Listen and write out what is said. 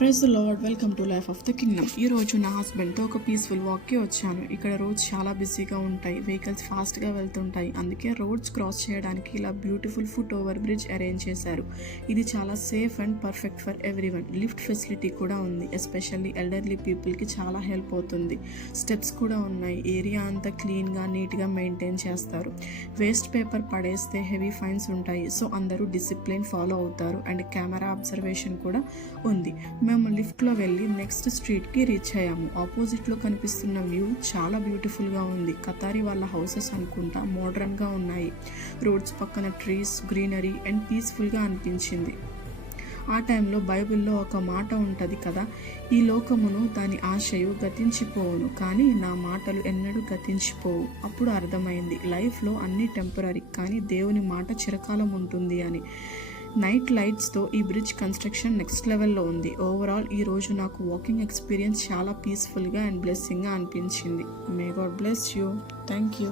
Praise the lord, welcome to life of the kingdom. ఈ రోజు నా హస్బెండ్తో ఒక పీస్ఫుల్ వాక్కి వచ్చాను. ఇక్కడ రోడ్స్ చాలా బిజీగా ఉంటాయి, వెహికల్స్ ఫాస్ట్గా వెళ్తుంటాయి. అందుకే రోడ్స్ క్రాస్ చేయడానికి ఇలా beautiful foot over bridge arrange చేశారు. ఇది చాలా safe and perfect for everyone. Lift facility కూడా ఉంది, ఎస్పెషల్లీ ఎల్డర్లీ పీపుల్కి చాలా హెల్ప్ అవుతుంది. స్టెప్స్ కూడా ఉన్నాయి. ఏరియా అంతా క్లీన్గా నీట్గా మెయింటైన్ చేస్తారు. వేస్ట్ పేపర్ పడేస్తే హెవీ ఫైన్స్ ఉంటాయి, సో అందరూ డిసిప్లిన్ ఫాలో అవుతారు. అండ్ కెమెరా అబ్జర్వేషన్ కూడా ఉంది. మేము లిఫ్ట్లో వెళ్ళి నెక్స్ట్ స్ట్రీట్కి రీచ్ అయ్యాము. ఆపోజిట్లో కనిపిస్తున్న వ్యూ చాలా బ్యూటిఫుల్గా ఉంది. కతారి వాళ్ళ హౌసెస్ అనుకుంటా, మోడర్న్గా ఉన్నాయి. రోడ్స్ పక్కన ట్రీస్, గ్రీనరీ అండ్ పీస్ఫుల్గా అనిపించింది. ఆ టైంలో బైబిల్లో ఒక మాట ఉంటుంది కదా, ఈ లోకమును దాని ఆశయు గతించిపోవును, కానీ నా మాటలు ఎన్నడూ గతించిపోవు. అప్పుడు అర్థమైంది, లైఫ్లో అన్నీ టెంపరీ, కానీ దేవుని మాట చిరకాలం ఉంటుంది అని. నైట్ లైట్స్తో ఈ బ్రిడ్జ్ కన్స్ట్రక్షన్ నెక్స్ట్ లెవెల్లో ఉంది. ఓవరాల్ ఈ రోజు నాకు వాకింగ్ ఎక్స్పీరియన్స్ చాలా పీస్ఫుల్గా అండ్ బ్లెస్సింగ్గా అనిపించింది. May God bless you. Thank you.